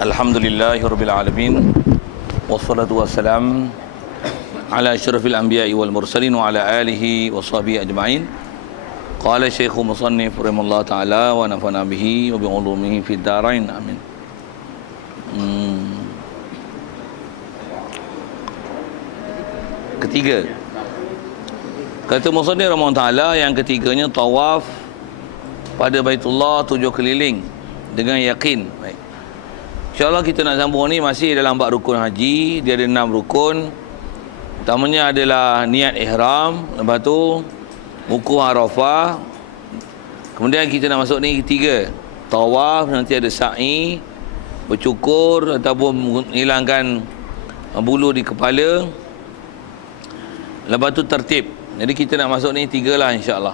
Alhamdulillahirabbil alamin wassalatu wassalam ala asyrafil anbiya'i wal mursalin wa ala alihi wa sahbihi ajma'in. Qala Syekhu Musannif rahimallahu taala wa nafa'ana bihi wa bi ulumihi fid dharain amin. Ketiga, kata Musannif rahimallahu taala, yang ketiganya tawaf pada Baitullah 7 keliling dengan yakin. Baik, InsyaAllah kita nak sambung ni masih dalam bab rukun haji. Dia ada 6 rukun. Pertamanya adalah niat ihram, lepas tu wukuf Arafah. Kemudian kita nak masuk ni ketiga, tawaf, nanti ada sa'i, bercukur ataupun menghilangkan bulu di kepala. Lepas tu tertib. Jadi kita nak masuk ni 3 lah insya-Allah.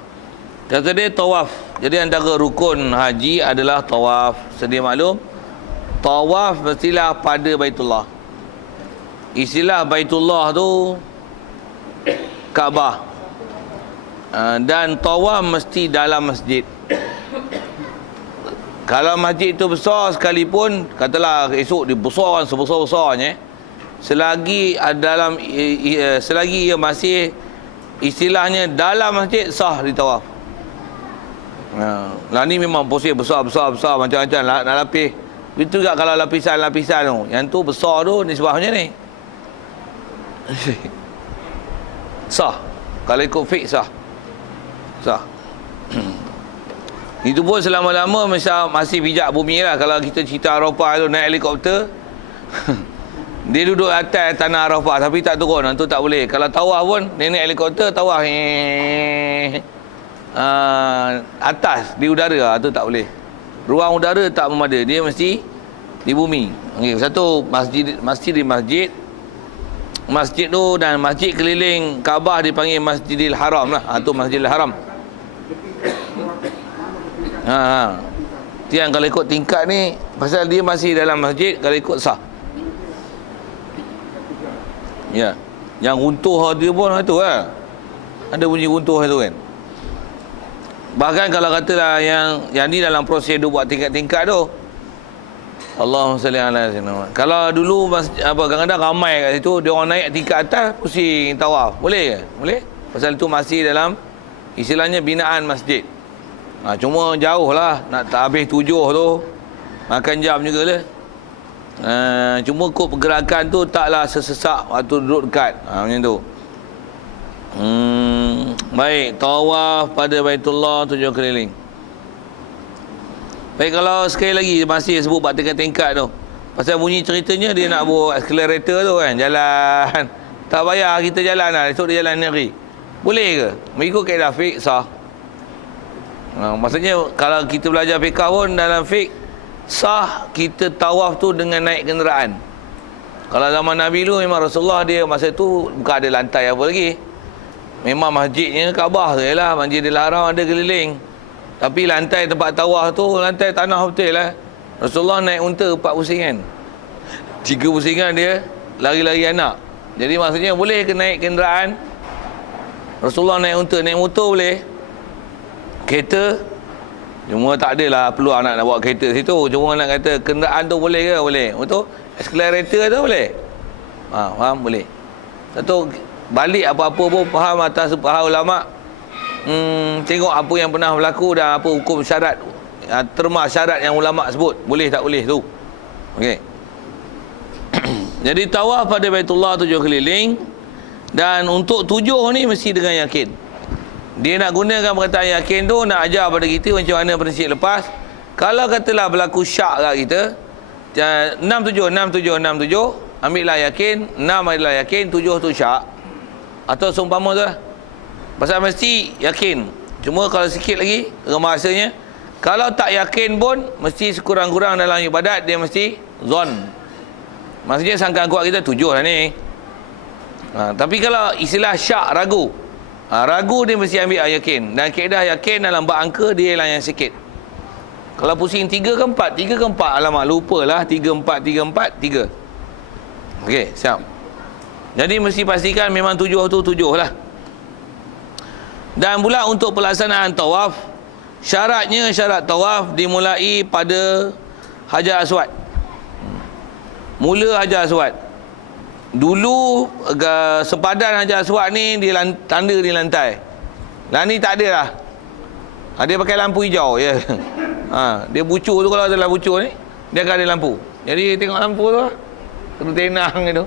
Kata dia tawaf. Jadi antara rukun haji adalah tawaf. Sedia maklum, tawaf mestilah pada Baitullah. Istilah Baitullah tu Kaabah. Dan tawaf mesti dalam masjid. Kalau masjid itu besar sekalipun, katalah esok dia besar sebesar-besarnya, selagi dalam selagi ia masih istilahnya dalam masjid, sah ditawaf. Lah ni memang posisi besar macam-macam nak lapis. Itu juga kalau lapisan-lapisan tu, yang tu besar tu nisbah macam ni. Sah. Kalau ikut fiqh sah. Itu pun selama-lama masih pijak bumi lah. Kalau kita cerita Arafah tu naik helikopter dia duduk atas tanah Arafah tapi tak turun, tu tak boleh. Kalau tawaf pun dia naik helikopter tawaf atas di udara, tu tak boleh. Ruang udara tak memadai, dia mesti di bumi. Okey, satu masjid di masjid. Masjid tu dan masjid keliling Kaabah dipanggil Masjidil Haram lah. Tu Masjidil Haram. Tiang kalau ikut tingkat ni, pasal dia masih dalam masjid, kalau ikut sah. Ya. Yang runtuh dia pun tu lah. Ada bunyi runtuh tu kan. Bahkan kalau katalah yang ni dalam prosedur buat tingkat-tingkat tu, Allahumma salli ala sayyidina. Kalau dulu kadang-kadang ramai kat situ, dia orang naik tingkat atas pusing tawaf. Boleh ke? Boleh. Pasal itu masih dalam istilahnya binaan masjid. Cuma jauh lah, nak tak habis 7 tu makan jam juga lah. Cuma kod pergerakan tu taklah sesesak waktu duduk dekat. Macam tu. Baik, tawaf pada Baitullah 7 keliling. Baik, kalau sekali lagi masih sebut bab tingkat-tingkat tu, pasal bunyi ceritanya dia nak buat accelerator tu kan, jalan. Tak payah kita jalan lah, esok dia jalan negeri. Boleh ke? Mengikut kaedah fiqh sah. Maksudnya kalau kita belajar fiqh pun dalam fiqh sah kita tawaf tu dengan naik kenderaan. Kalau zaman Nabi dulu memang Rasulullah dia masa tu bukan ada lantai apa lagi. Memang masjidnya Kaabah tu lah, Masjidil Haram ada keliling. Tapi lantai tempat tawaf tu lantai tanah betul lah. Rasulullah naik unta 4 pusingan. 3 pusingan dia lari-lari anak. Jadi maksudnya boleh ke naik kenderaan? Rasulullah naik unta, naik motor boleh. Kereta cuma tak adalah peluang nak bawa kereta situ. Cuma nak kata kenderaan tu boleh ke? Boleh. Betul? Accelerator tu boleh. Faham? Boleh. Satu balik apa-apa pun faham atas para ulama. Tengok apa yang pernah berlaku dan apa hukum syarat, terma syarat yang ulama sebut, boleh tak boleh tu. Okey. Jadi tawaf pada Baitullah 7 keliling, dan untuk 7 ni mesti dengan yakin. Dia nak gunakan perkataan yakin tu nak ajar pada kita macam mana prinsip lepas. Kalau katalah berlaku syak kat kita, 6-7 ambillah yakin, 6 adalah yakin, 7 tu syak. Atau seumpama tu lah. Pasal mesti yakin. Cuma kalau sikit lagi rahasianya, kalau tak yakin pun mesti sekurang-kurang dalam ibadat dia mesti zon. Maksudnya sangkaan kuat kita 7 lah ni. Tapi kalau istilah syak, ragu, ragu dia mesti ambil yakin. Dan kaedah yakin dalam bab angka dia ialah yang sikit. Kalau pusing 3 ke 4, 3 ke 4, alamak lupalah, 3 4 3 4 3. Okey, siap. Jadi mesti pastikan memang 7 tu 7 lah. Dan pula untuk pelaksanaan tawaf, syarat tawaf dimulai pada Hajar Aswad. Mula Hajar Aswad. Dulu sepadan Hajar Aswad ni tanda di lantai. Lah ni tak ada lah. Dia pakai lampu hijau ya. Dia bucur tu, kalau ada lah bucur ni, dia akan ada lampu. Jadi tengok lampu tu lah. Kena tenang gitu.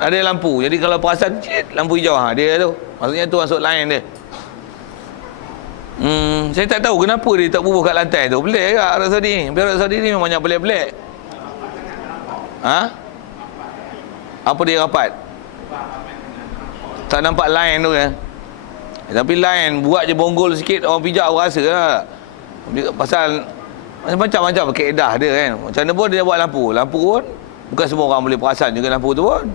Ada lampu. Jadi kalau perasan lampu hijau, dia tu. Maksudnya tu masuk line dia. Saya tak tahu kenapa dia tak bubuh kat lantai tu. Pelik ke Arab Saudi ni? Arab Saudi ni memang banyak pelik-pelik. Apa dia rapat? Tak nampak line tu kan? Tapi line buat je bonggol sikit, orang pijak rasa lah. Pasal macam-macam kaedah dia kan. Macam mana pun dia buat lampu. Lampu pun bukan semua orang boleh perasan juga lampu tu pun.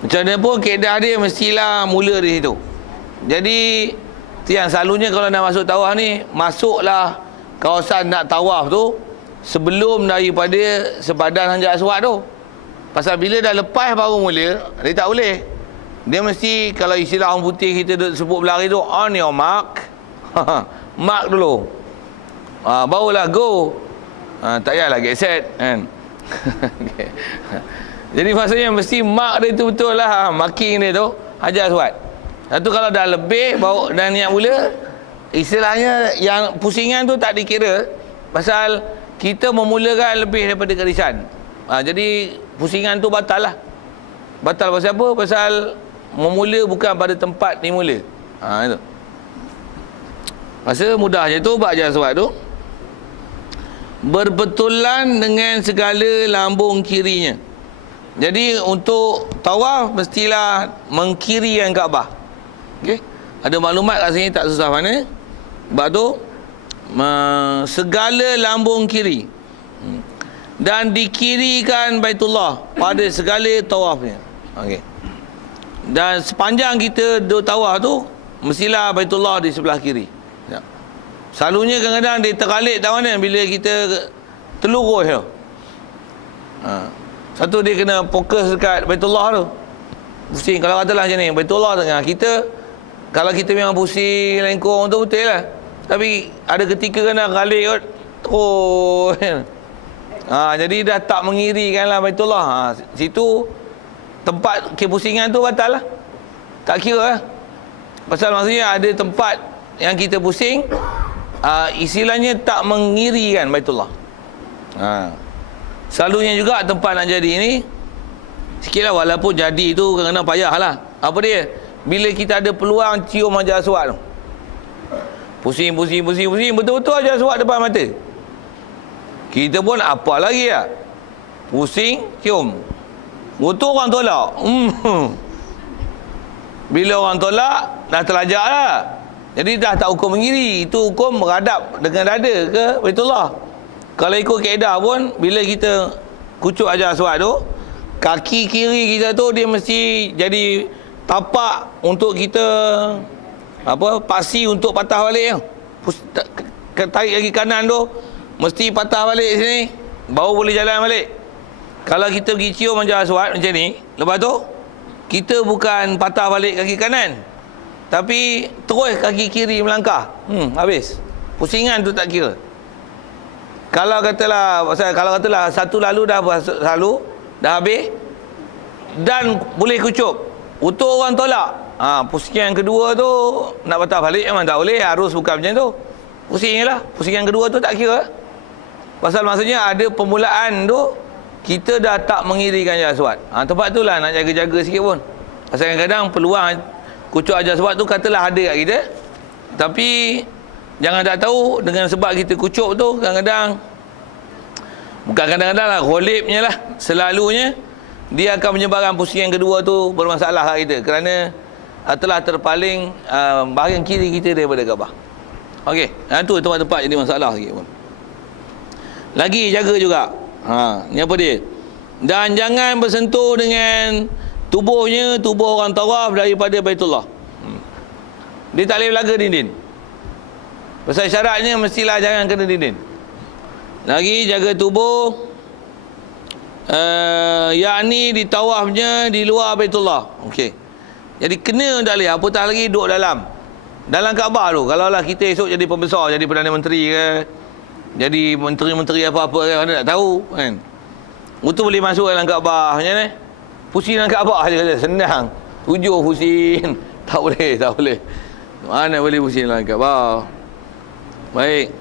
Macam mana pun kaedah dia mestilah mula di situ. Jadi yang selalunya kalau nak masuk tawaf ni, masuklah kawasan nak tawaf tu sebelum daripada sepadan Hajar Aswad tu. Pasal bila dah lepas baru mula, dia tak boleh. Dia mesti, kalau istilah orang putih kita sebut berlari tu, on your mark. Mark dulu. Barulah go. Tak payahlah get set kan. Okay. Jadi maksudnya mesti mark dia tu betul lah, marking dia tu Hajar Aswad. Satu kalau dah lebih baru dah niat mula, istilahnya yang pusingan tu tak dikira. Pasal kita memulakan lebih daripada garisan. Jadi pusingan tu batal lah. Batal pasal apa? Pasal memula bukan pada tempat dimula. Itu. Masa mudah je tu buat Hajar Aswad tu. Berbetulan dengan segala lambung kirinya. Jadi untuk tawaf mestilah mengkirikan Kaabah. Okey. Ada maklumat kat sini tak susah mana. Sebab tu segala lambung kiri dan dikirikan Baitullah pada segala tawafnya. Okey. Dan sepanjang kita duduk tawaf tu mestilah Baitullah di sebelah kiri. Ya. Selalunya kadang-kadang dia terkalik tak mana bila kita terlurus tu. Satu dia kena fokus dekat Baitullah tu. Pusing kalau katalah macam ni, Baitullah tengah kita, kalau kita memang pusing lengkung tu betul lah. Tapi ada ketika kena kalik kot terus. Jadi dah tak mengirikan lah Baitullah. Situ tempat kepusingan tu batal lah. Tak kira lah. Pasal maksudnya ada tempat yang kita pusing, istilahnya tak mengirikan Baitullah. Selalunya juga tempat nak jadi ni sikit lah, walaupun jadi tu kadang-kadang payah lah. Apa dia? Bila kita ada peluang cium Hajar Aswad tu, pusing, betul-betul Hajar Aswad depan mata. Kita pun apa lagi lah, pusing, cium, betul orang tolak. Bila orang tolak, dah terlajak lah. Jadi dah tak hukum mengiri, itu hukum meradap dengan dada ke Baitullah. Kalau ikut kaedah pun, bila kita kucuk Hajar Aswad tu, kaki kiri kita tu dia mesti jadi tapak untuk kita pasi untuk patah balik. Tarik kaki kanan tu mesti patah balik sini, baru boleh jalan balik. Kalau kita pergi cium Hajar Aswad macam ni, lepas tu kita bukan patah balik kaki kanan, tapi terus kaki kiri melangkah, habis. Pusingan tu tak kira. Kalau katalah satu lalu dah habis dan boleh kucup, untuk orang tolak, pusingan kedua tu nak patah balik memang tak boleh, harus bukan macam tu. Pusing je lah. Pusingan kedua tu tak kira. Pasal maksudnya ada permulaan tu kita dah tak mengirikan Hajar Aswad. Tempat tu lah nak jaga-jaga sikit pun. Pasal kadang-kadang peluang kucuk Hajar Aswad tu katalah ada kat kita, tapi jangan tak tahu dengan sebab kita kucuk tu kadang-kadang, bukan kadang-kadang lah, ghalibnya lah, selalunya dia akan menyebarkan pusingan kedua tu bermasalah kat kita, kerana telah terpaling bahagian kiri kita daripada Kaabah. Okey, tu tempat-tempat jadi masalah sikit pun. Lagi jaga juga. Ni apa dia? Dan jangan bersentuh dengan tubuh orang tawaf daripada Baitullah. Dia tak boleh belaga dinding. Pasal syaratnya mestilah jangan kena dinding. Lagi jaga tubuh, yakni di tawafnya di luar Baitullah. Okey. Jadi kena tak boleh, apatah lagi duduk dalam. Dalam Kaabah tu, kalau lah kita esok jadi pembesar, jadi Perdana Menteri ke, jadi menteri-menteri apa-apa ke, mana tak tahu kan. Itu boleh masuk dalam Kaabah macam mana? Pusing dalam Kaabah je, senang. 7 pusing. Tak boleh, tak boleh. Mana boleh pusing dalam Kaabah. Baik.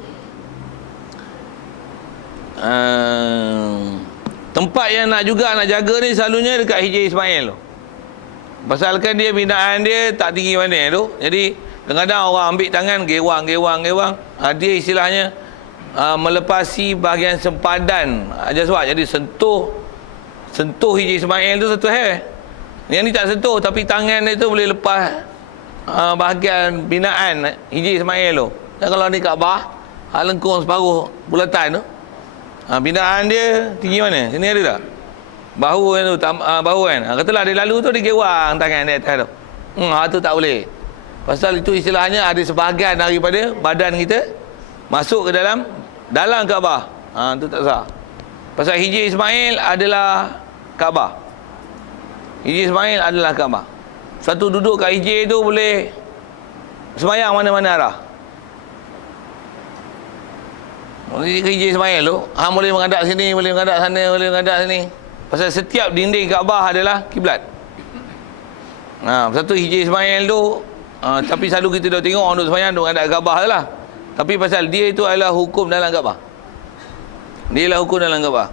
Tempat yang nak jaga ni selalunya dekat Hijri Ismail tu. Pasalkan dia binaan dia tak tinggi mana tu. Jadi kadang-kadang orang ambil tangan gewang. Dia istilahnya melepasi bahagian sempadan jaswat. Jadi sentuh Hijri Ismail tu sentuh Yang ni tak sentuh, tapi tangan dia tu boleh lepas bahagian binaan Hijri Ismail tu. Dan kalau ni Kaabah, lengkung separuh bulatan tu, binaan dia tinggi mana? Sini ada tak? Bahu kan tu, bahu kan. Katalah dia lalu tu, dia gewang tangan dia atas tu. Tu tak boleh. Pasal itu istilahnya ada sebahagian daripada badan kita masuk ke dalam Kaabah. Tu tak sah. Pasal Hijri Ismail adalah Kaabah. Hijri Ismail adalah Kaabah. Satu duduk kat Hijri tu boleh semayang mana-mana arah. Hijri Ismail tu, boleh menghadap sini, boleh menghadap sana, boleh menghadap sini. Pasal setiap dinding Kaabah adalah kiblat. Satu Hijri Ismail tu, tapi selalu kita dah tengok orang duk semayang duk menghadap Kaabah lah. Tapi pasal dia itu adalah hukum dalam Kaabah. Dia adalah hukum dalam Kaabah.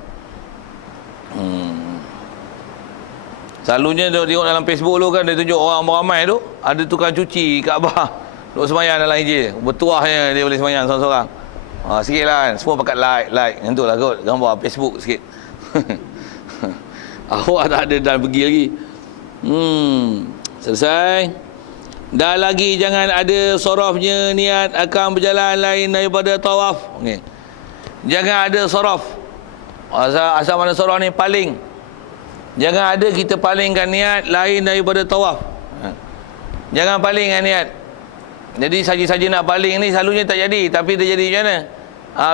Selalunya tengok dalam Facebook tu kan, dia tunjuk orang ramai tu, ada tukang cuci Kaabah duk semayang dalam Hijri. Bertuahnya dia boleh semayang seorang-seorang. Sikit lah kan, semua pakat like macam tu lah kot, gambar Facebook sikit. Awak tak ada dah pergi lagi. Selesai. Dah lagi jangan ada sorofnya niat akan berjalan lain daripada tawaf. Okay. Jangan ada sorof. Asal mana sorof ni? Paling. Jangan ada kita palingkan niat lain daripada tawaf. Jangan palingkan niat. Jadi saja-saja nak paling ni selalunya tak jadi. Tapi dia jadi macam mana?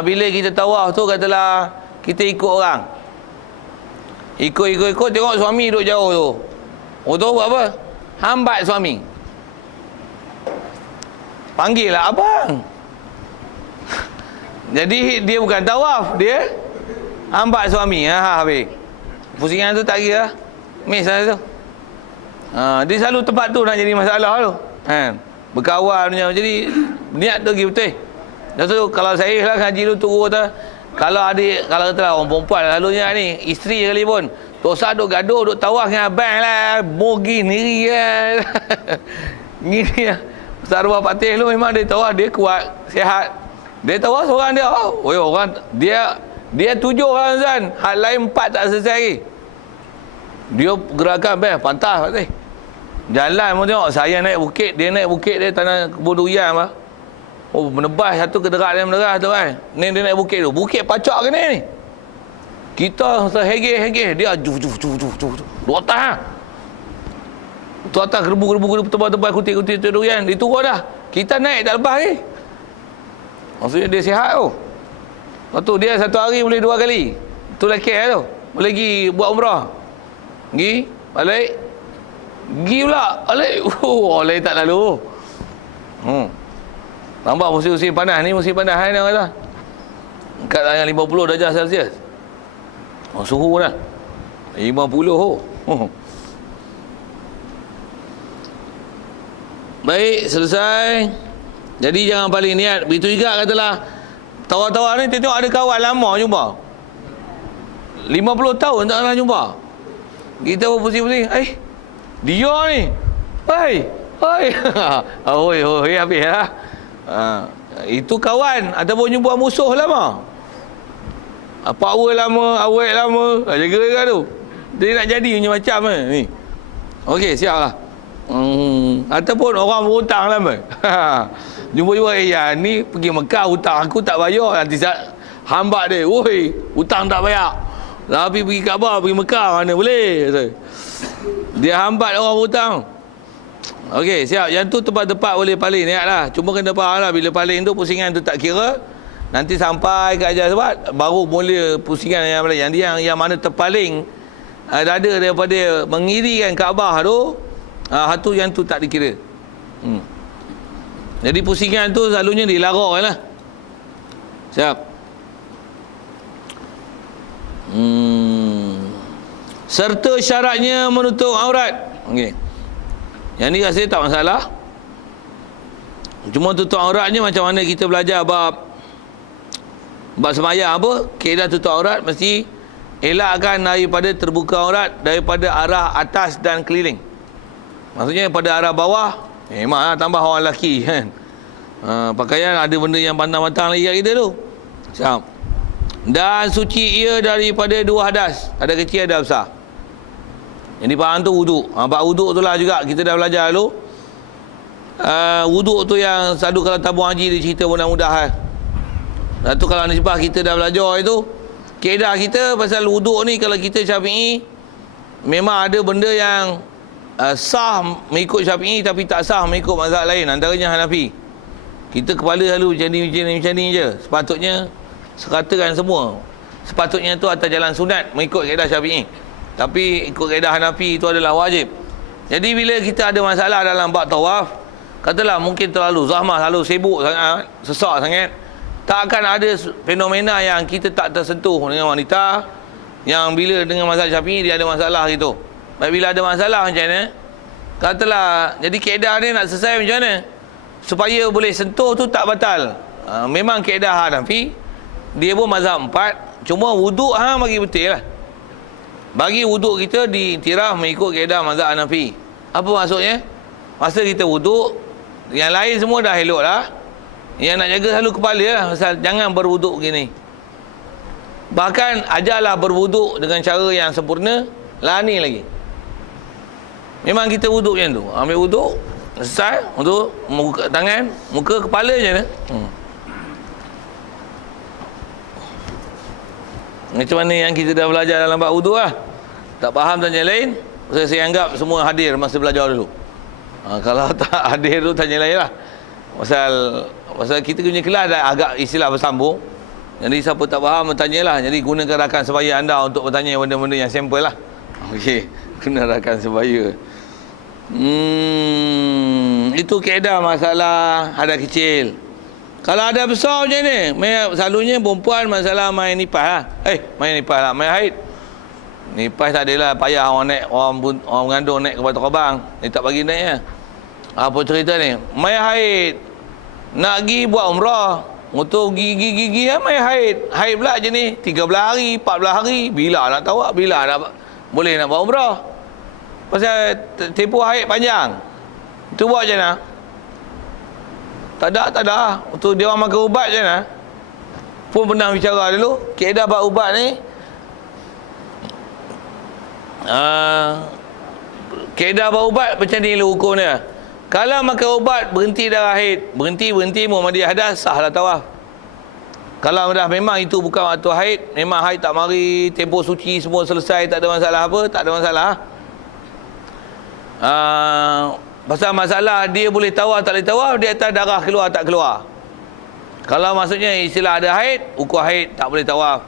Bila kita tawaf tu, katalah kita ikut orang. Ikut tengok suami duduk jauh tu. Tu buat apa? Hambat suami. Panggil lah abang. Jadi dia bukan tawaf, dia hambat suami. Habis. Pusingan tu tak kira. Miss lah tu. Dia selalu tempat tu nak jadi masalah tu. Berkawan punya. Jadi niat tu pergi betul. Dan tu kalau saya lah ngaji tu turun tu, kalau katalah orang perempuan lalunya ni, isteri kali pun dosa duk gaduh, duk tawaf dengan abang lah, mogi sendiri kan. Gini lah. Ustaz Arwah Patih tu memang dia tawaf, dia kuat, sihat. Dia tawaf seorang dia. Orang dia 7 orang Zan, hal lain 4 tak selesai lagi. Dia gerakan best, pantas Patih. Jalan pun tengok, saya naik bukit, dia naik bukit, dia tanah kebun durian apa. Menebas satu kederat dia menderah tu kan. Ni dia naik bukit tu. Bukit pacak ke ni? Kita hegeh-hegeh. Dia duk atas ha. Tu atas gerbu-gerbu tebal-tebal kutik-kutik durian. Dia turun dah. Kita naik tak lepas ni. Maksudnya dia sihat tu. Lepas tu dia satu hari boleh 2 kali. Tu lelaki tu. Boleh pergi buat umrah. Pergi, balik. Pergi pula. Balik. Lain tak lalu. Nampak musim panas ni, musim panas ni orang kata. Kat yang 50 darjah Celsius. Suhu dah. 50. Baik, selesai. Jadi jangan paling niat. Begitu juga katalah tawar-tawar ni tengok ada kawan lama jumpa. 50 tahun tak pernah jumpa. Kita pun pusing-pusing. Dia ni. Oi, habis lah. Itu kawan ataupun jumpa musuh lama. Power lama, awet lama. Jaga tu. Dia nak jadi macam ni. Okey, siap lah. Ataupun orang berhutang lama. Jumpa-jumpa, ni pergi Mekah, hutang aku tak bayar. Nanti hambat dia. Woi, hutang tak bayar. Tapi pergi Kaabah, pergi Mekah, mana boleh. Dia hambat orang berhutang. Okey, siap. Yang tu tempat-tempat boleh paling niat lah. Cuma kena faham lah, bila paling tu pusingan tu tak kira. Nanti sampai ke ajar sebab baru mula pusingan yang lain. Yang mana terpaling dada daripada mengirikan Kaabah tu, yang tu tak dikira. Jadi pusingan tu selalunya dilarang lah. Siap. Serta syaratnya menutup aurat. Okey. Yang ni rasanya tak masalah. Cuma tutup auratnya macam mana kita belajar bab semayang apa? Kaedah tutup aurat mesti elakkan daripada terbuka aurat daripada arah atas dan keliling. Maksudnya pada arah bawah, memanglah tambah orang lelaki kan. Pakaian ada benda yang pantang-pantang lagi kat kita tu. Siap. Dan suci ia daripada dua hadas, ada kecil ada besar. Yang dipaham tu wuduk. Bab wuduk tu lah juga kita dah belajar dulu. Wuduk tu yang selalu kalau tabung haji dia cerita mudah-mudah kan. Dan tu kalau nisbah kita dah belajar itu, kaedah kita pasal wuduk ni kalau kita Syafi'i memang ada benda yang sah mengikut Syafi'i tapi tak sah mengikut mazhab lain, antaranya Hanafi. Kita kepala selalu macam ni je. Sepatutnya sekatakan semua. Sepatutnya tu atas jalan sunat mengikut kaedah Syafi'i. Tapi ikut kaedah Hanafi itu adalah wajib. Jadi bila kita ada masalah dalam bab tawaf, katalah mungkin terlalu zahmah, terlalu sibuk sangat, sesak sangat, tak akan ada fenomena yang kita tak tersentuh dengan wanita yang bila dengan mazhab Syafi'i dia ada masalah gitu. Bila ada masalah macam mana, katalah jadi kaedah ni nak selesai macam mana supaya boleh sentuh tu tak batal. Memang kaedah Hanafi dia pun mazhab 4, cuma wuduk bagi betul lah. Bagi wuduk kita diiktiraf mengikut kaedah mazhab Hanafi. Apa maksudnya? Masa kita wuduk, yang lain semua dah elok lah. Yang nak jaga selalu kepala lah. Pasal jangan berwuduk gini. Bahkan ajarlah berwuduk dengan cara yang sempurna. Lani lagi. Memang kita wuduk macam tu. Ambil wuduk, selesai, untuk muka, tangan, muka, kepala je lah. Macam mana yang kita dah belajar dalam bab wuduk lah. Tak faham tanya lain, saya anggap semua hadir masa belajar dulu. Kalau tak hadir tu tanya lain lah. Pasal kita punya kelas dah agak istilah bersambung. Jadi siapa tak faham bertanyalah. Jadi gunakan rakan sebaya anda untuk bertanya benda-benda yang simple lah. Okey, guna rakan sebaya. Itu kaedah masalah ada kecil. Kalau ada besar macam ni, selalunya perempuan masalah main nipah lah. Main nipah lah, main haid. Nipah tak adalah payah orang naik, orang mengandung naik ke Batu Kobang. Dia tak bagi naik lah. Apa cerita ni? Main haid. Nak pergi buat umrah. Untuk gigi lah main haid. Haid pula je ni 13 hari, 14 hari. Bila nak tawak, bila nak boleh nak buat umrah. Pasal tempoh haid panjang. Itu buat macam mana? Tak ada. Untuk dia orang makan ubat je lah. Pun pernah bicara dulu. Kaedah buat ubat ni. Kaedah buat ubat macam ni lah hukum dia. Kalau makan ubat berhenti darah haid, berhenti Muhammadiyah hadas, sahlah tawaf. Kalau dah memang itu bukan waktu haid, memang haid tak mari, tempoh suci semua selesai, tak ada masalah apa, tak ada masalah. Pasal masalah dia boleh tawaf tak boleh tawaf, dia atas darah keluar tak keluar. Kalau maksudnya istilah ada haid, ukur haid tak boleh tawaf.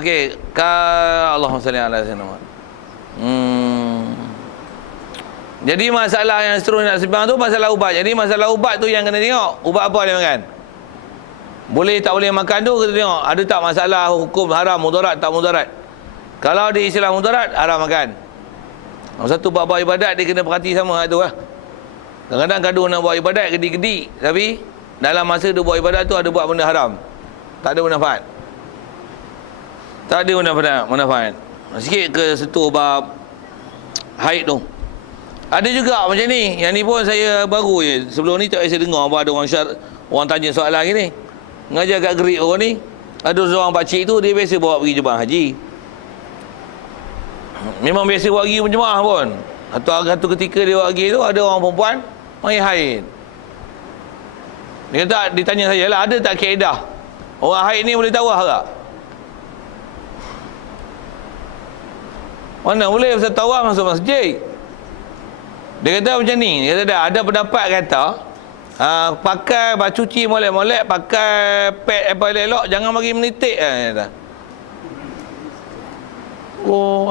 Okey, Allahumma salli ala sayyidina. Jadi masalah yang seterusnya nak sembang tu masalah ubat. Jadi masalah ubat tu yang kena tengok, ubat apa dia makan. Boleh tak boleh makan tu kita tengok ada tak masalah hukum haram, mudarat tak mudarat. Kalau di istilah mudarat, haram makan. Satu bab ibadat dia kena perhati sama tu lah. Kadang-kadang gaduh nak buat ibadat gedi-gedi, tapi dalam masa dia buat ibadat tu ada buat benda haram. Tak ada manfaat. Tak ada manfaat. Sikit ke sentuh bab haid tu. Ada juga macam ni. Yang ni pun saya baru je. Sebelum ni tak saya dengar apa ada orang tanya soalan gini. Ngajar kat Gerik orang ni. Ada seorang pakcik tu dia biasa bawa pergi jemaah haji. Memang biasa bawa pergi jemaah pun. Satu ketika dia bawa pergi tu ada orang perempuan mai haid. Dia kata, ditanya saya lah, ada tak kaedah orang haid ni boleh tawaf tak? Mana boleh pasal tawaf masuk masjid. Dia kata macam ni, dia kata ada pendapat kata pakai baju cuci molek-molek, pakai pad apa elok, jangan bagi menitik dia kata. Oh,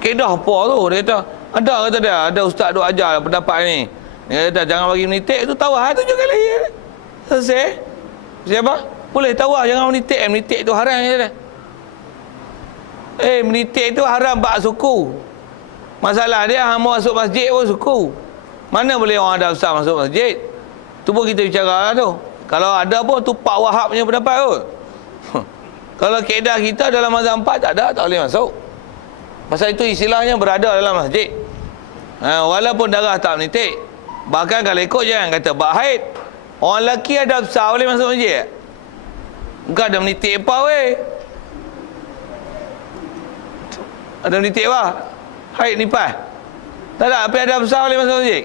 kaedah apa tu? Dia kata ada ustaz duk ajar pendapat ni. Dia kata jangan bagi menitik tu tawaf 7 kali. Selesai. Siapa? Boleh tawaf, jangan menitik. Menitik tu haram je dah. Menitik tu haram bak suku. Masalah dia hang masuk masjid pun suku. Mana boleh orang ada besar masuk masjid? Tu pun kita bicara lah tu. Kalau ada pun tu Pak Wahab punya pendapat kot. Kalau kaedah kita dalam mazhab 4 tak ada, tak boleh masuk. Pasal itu istilahnya berada dalam masjid. Walaupun darah tak menitik. Bahkan kalau ikut jangan kata bak haid. Orang lelaki ada besar boleh masuk masjid? Bukan ada menitik apa weh. Ada menitik apa? Haid nifas. Tak ada, tapi ada besar boleh masuk masjid.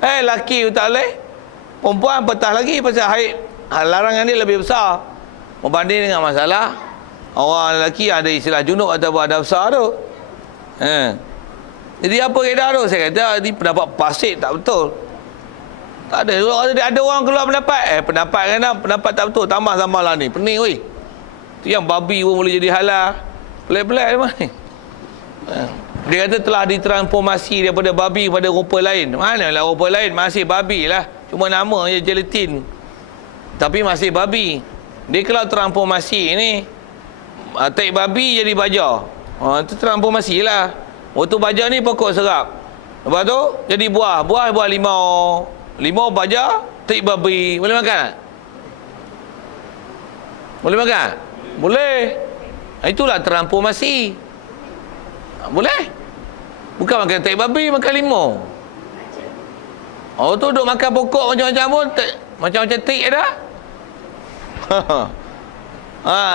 Lelaki tu tak boleh. Perempuan petah lagi pasal haid. Larangan dia lebih besar berbanding dengan masalah orang lelaki ada istilah junub ataupun ada besar tu. Jadi apa kaedah tu? Saya kata ni pendapat fasik tak betul. Tak ada. Ada orang keluar pendapat. Pendapat tak betul. Tambah lah ni. Pening weh. Tu yang babi pun boleh jadi halal. Pelik-pelik memang ni. Dia kata telah ditransformasi daripada babi kepada rupa lain. Manalah rupa lain? Masih babi lah. Cuma nama je gelatin. Tapi masih babi. Dia kalau transformasi ni taik babi jadi baja. Itu transformasi lah. Waktu baja ni pokok serap. Lepas tu jadi buah. Buah limau. Limau baja, taik babi. Boleh makan tak? Boleh makan? Boleh. Itulah transformasi. Boleh? Bukan makan taik babi, makan limau. Tu duk makan pokok macam-macam pun macam-macam taik dah.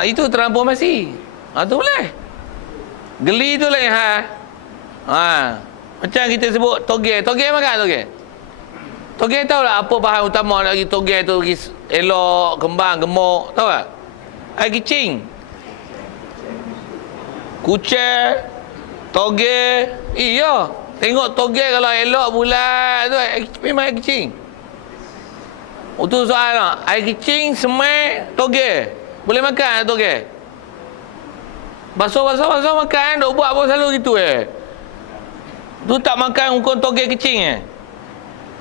Itu transformasi. Tu boleh. Geli tu lain macam kita sebut toge. Toge makan toge. Toge tahu tak apa bahan utama lagi toge tu elok, kembang, gemuk, tahu tak? Air kicing. Kucing, toge. Iya. Tengok toge kalau elok bulat tu memang air kicing. Tu soal tak? Air kicing, semai, toge. Boleh makan toge? Basuh makan. Duk buat pun selalu gitu Tu tak makan ukun toge kicing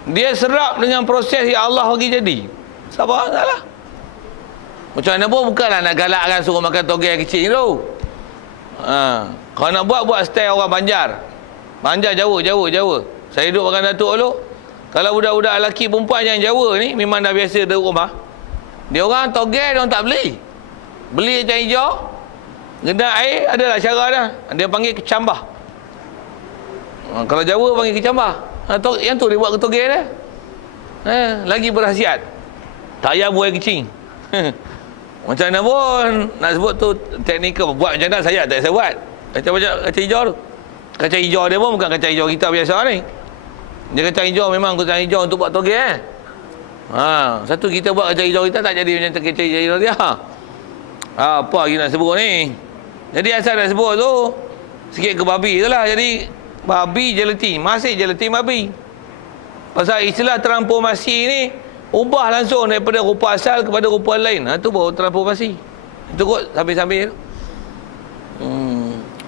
Dia serap dengan proses yang Allah bagi jadi. Sabar salah. Macam mana pun bukanlah nak galakkan suruh makan toge kicing tu. Kalau nak buat style orang Banjar. Banjar Jawa. Saya duduk makan datuk dulu. Kalau budak-budak lelaki perempuan yang Jawa ni memang dah biasa duduk rumah. Dia orang toge dia orang tak beli. Beli kacang hijau. Gendak air adalah cara dah. Dia panggil kecambah. Kalau Jawa panggil kecambah. Yang tu dia buat ke toge dia. Lagi berkhasiat. Tak payah buah kicing. Macam mana pun nak sebut tu teknikal. Buat macam mana saya tak saya buat. Kacang hijau tu. Kacang hijau dia pun bukan kacang hijau kita biasa ni. Dia kacang hijau memang kacang hijau untuk buat toge Satu kita buat kacang hijau kita tak jadi macam kacang hijau dia. Apa lagi nak sebut ni? Jadi asal nak sebut tu sikit ke babi tu lah. Jadi babi gelatin. Masih gelatin babi. Pasal istilah transformasi ni ubah langsung daripada rupa asal kepada rupa lain. Itu baru transformasi. Itu kot sambil-sambil.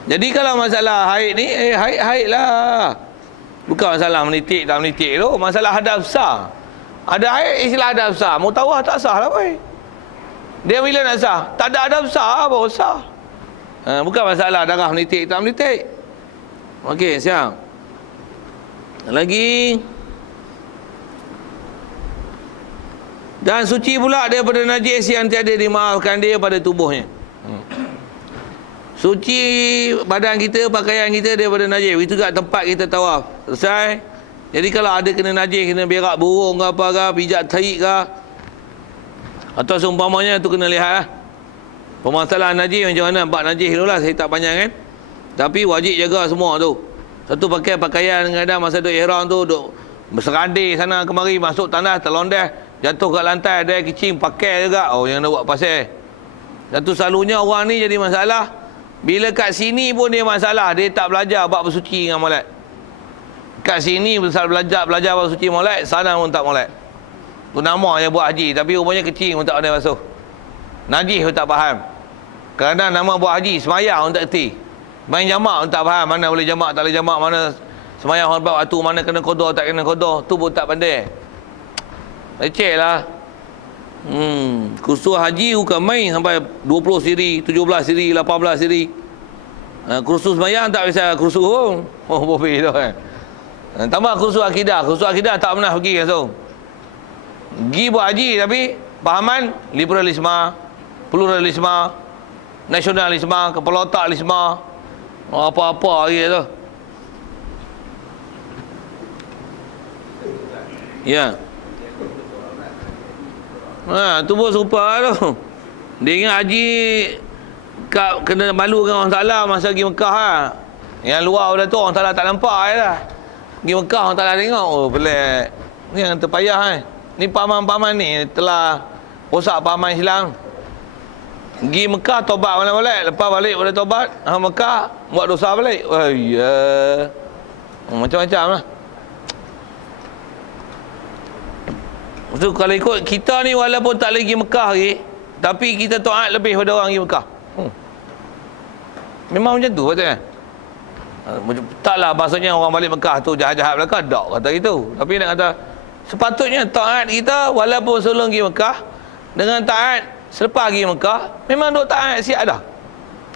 Jadi kalau masalah haid ni haid lah. Bukan masalah menitik tak menitik tu. Masalah hadas besar. Ada haid istilah hadas besar. Mutawah tak sah lah boy. Dia bila nak sah? Tak ada hadas besar baru sah. Bukan masalah darah menitik tak menitik. Okey, siap. Lagi. Dan suci pula daripada najis yang tiada dimaafkan dia pada tubuhnya. Suci badan kita, pakaian kita daripada najis. Itu juga tempat kita tawaf. Selesai. Jadi kalau ada kena najis, kena berak burung ke apa ke, pijak tahi ke, atau seumpamanya tu kena lihat lah. Permasalahan najis macam mana, bab najis dulu lah, saya tak panjang kan. Tapi wajib jaga semua tu. Satu pakai pakaian kadang masa duk ihram tu duk berserandir sana kemari, masuk tanah terlondah, jatuh kat lantai, ada kicing pakai juga. Yang nak buat pasal. Satu selalunya orang ni jadi masalah. Bila kat sini pun dia masalah, dia tak belajar bab bersuci dengan molek. Kat sini belajar bab suci molek, sana pun tak molek. Tu nama yang buat haji, tapi rupanya kecil pun tak ada basuh. Najis pun tak faham. Kadang nama buat haji, semayang pun tak erti. Main jamak pun tak faham, mana boleh jamak, tak boleh jamak, mana Semayang hormat waktu mana kena qada tak kena qada, tu pun tak pandai. Leceh lah. Kursus haji bukan main, sampai 20 siri, 17 siri, 18 siri. Kursus semayang tak bisa kursus pun. Oh, boleh tu kan. Tambah kursus akidah. Kursus akidah tak pernah pergi langsung. Pergi buat haji tapi pahaman liberalisme, pluralisme, nasionalisme, kepala otaklisme, apa-apa lagi tu. Ya. Tu pun serupa tu. Dia ingat haji kena malu dengan orang Ta'ala masa pergi Mekah lah. Yang luar dah tu orang Ta'ala tak nampak je lah. Pergi Mekah orang Ta'ala tengok, oh pelik. Ni yang terpayah Ni pahaman-pahaman ni telah rosak pahaman Islam. Pergi Mekah tobat balik. Lepas balik pada tobat, Mekah buat dosa balik. Oh ya. Macam-macam lah. So, kalau ikut kita ni walaupun tak lagi Mekah lagi, tapi kita taat lebih pada orang pergi Mekah. Memang macam tu betul kan? Taklah maksudnya orang balik Mekah tu jahat-jahat belaka, tak kata gitu. Tapi nak kata sepatutnya taat kita walaupun sebelum pergi Mekah dengan taat selepas pergi Mekah memang duk taat siap dah.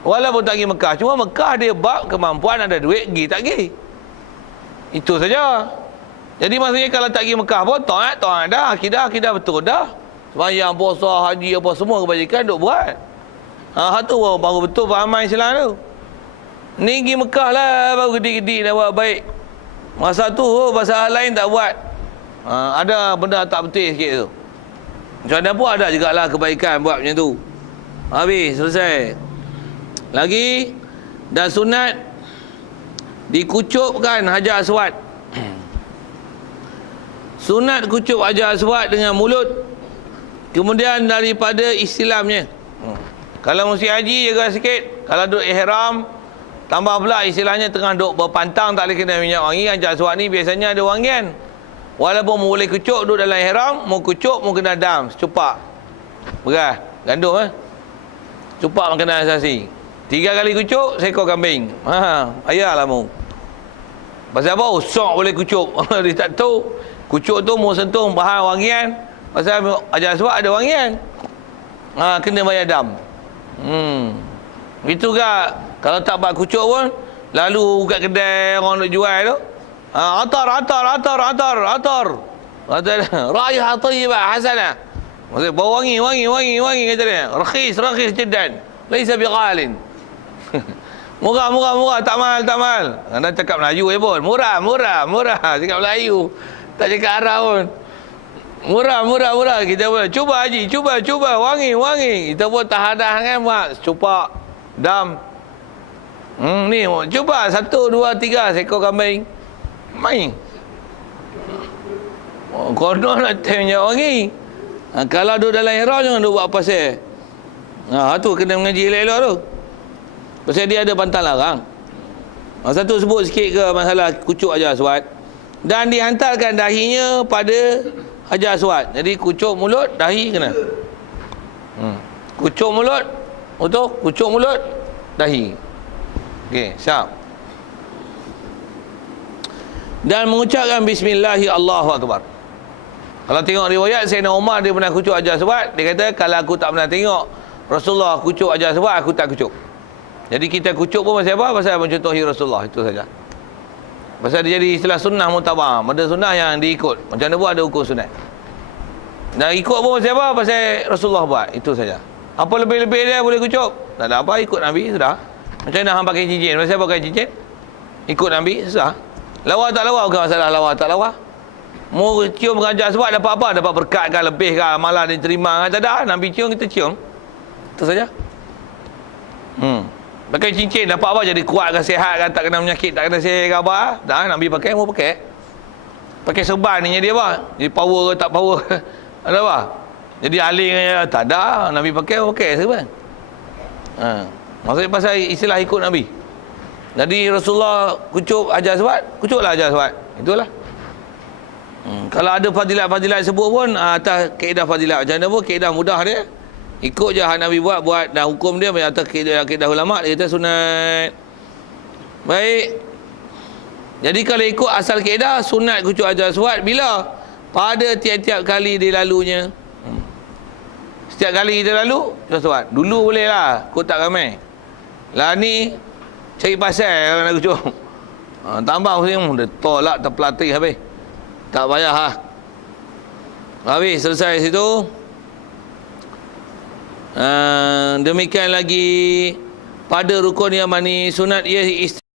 Walaupun tak pergi Mekah, cuma Mekah dia bab kemampuan, ada duit pergi tak pergi. Itu saja. Jadi maksudnya kalau tak pergi Mekah pun taat dah, akidah betul dah. Sembahyang, puasa, haji apa semua kebajikan duk buat. Tu baru betul pahaman Islam tu. Ni pergi Mekah lah baru gede-gede dah buat baik. Masa tu masa lain tak buat. Ada benda tak betul sikit tu. Macam mana pun ada jugalah kebaikan buat macam tu. Habis, selesai. Lagi dan sunat dikucupkan Hajar Aswad. Sunat kucup Hajar Aswad dengan mulut. Kemudian daripada Islamnya. Kalau musim haji jaga sikit. Kalau duduk ihram, tambah pula istilahnya tengah duduk berpantang tak boleh kena minyak wangi. Hajar Aswad ni biasanya ada wangian. Walaupun boleh kucuk duduk dalam ihram, mau kucuk mau kena dam secupak. Beras, gandum cupak makanan asasi. 3 kali kucuk seekor kambing. Payahlah mu. Pasal apa? Sok boleh kucuk. Dia tak tahu. Kucuk tu mau sentuh bahan wangian. Pasal Hajar Aswad ada wangian. Kena bayar dam. Itu ke kalau tak buat kucuk pun lalu kat kedai orang nak jual tu. Atar. Raihah tayyibah hasanah. Maksudnya bau wangi kata dia. Rakhis jiddan. Laisa biqalin. Murah, tak mahal. Anda cakap Melayu pun. Murah. Cakap Melayu. Tak cakap Arab pun. Murah. Kita pun cuba haji, cuba wangi. Kita pun tahadah kan buat cupak dam. Ni cuba 1 2 3 seekor kambing. Main. Konon nak tanya wangi. Kalau duduk dalam ihram jangan duduk buat pasal. Tu kena mengaji elok-elok tu. Pasal dia ada pantang larang. Satu sebut sikit ke masalah kucuk Hajar Aswad. Dan dihantarkan dahinya pada Hajar Aswad. Jadi kucuk mulut, dahi kena. Kucuk mulut, betul? Kucuk mulut, dahi. Okey, siap. Dan mengucapkan bismillahi Allahu Akbar. Kalau tengok riwayat Sayyidina Umar dia pernah kucuk Hajar Aswad, dia kata kalau aku tak pernah tengok Rasulullah kucuk Hajar Aswad, aku tak kucuk. Jadi kita kucuk pun pasal apa? Pasal mencontohi Rasulullah, itu saja. Pasal dia jadi istilah sunnah mutabah. Ada sunnah yang diikut. Macam mana pun ada hukum sunnah. Dan ikut pun pasal apa? Pasal Rasulullah buat. Itu saja. Apa lebih-lebih dia boleh kucuk? Tak ada apa, ikut Nabi, sudah. Macam mana hang pakai cincin? Pasal apa pakai cincin? Ikut Nabi, sudah. Lawa tak lawa, bukan masalah lawa tak lawa. Mau cium Hajar Aswad dapat apa? Dapat berkat kan, lebih kan, malah diterima kan. Tak ada, Nabi cium, kita cium. Itu saja. Pakai cincin dapat apa? Jadi kuat kan, sihat kan, tak kena penyakit, tak kena sihir ke apa? Dah, Nabi pakai, mau pakai. Pakai serban ni jadi apa? Jadi power ke tak power? Ada apa? Jadi aling tak ada, Nabi pakai serban. Maksudnya pasal istilah ikut Nabi. Jadi Rasulullah kucuk Hajar Aswad, kucuklah Hajar Aswad. Itulah. Kalau ada fadilat-fadilat sebut pun atas kaedah fadilat macam mana pun, kaedah mudah dia. Ikut je Nabi buat dan hukum dia atas kaedah ulama, dia kata sunat. Baik. Jadi kalau ikut asal kaedah, sunat kucuk hajar aswad bila? Pada tiap-tiap kali dia lalunya. Setiap kali kita lalu, hajar aswad. Dulu boleh lah, kau tak ramai. Lah ni, cari pasal kalau nak kucuk. Tambah musim, dia tolak terpelatih habis. Tak payah lah. Habis, selesai situ. Demikian lagi pada rukun yang mani sunat ia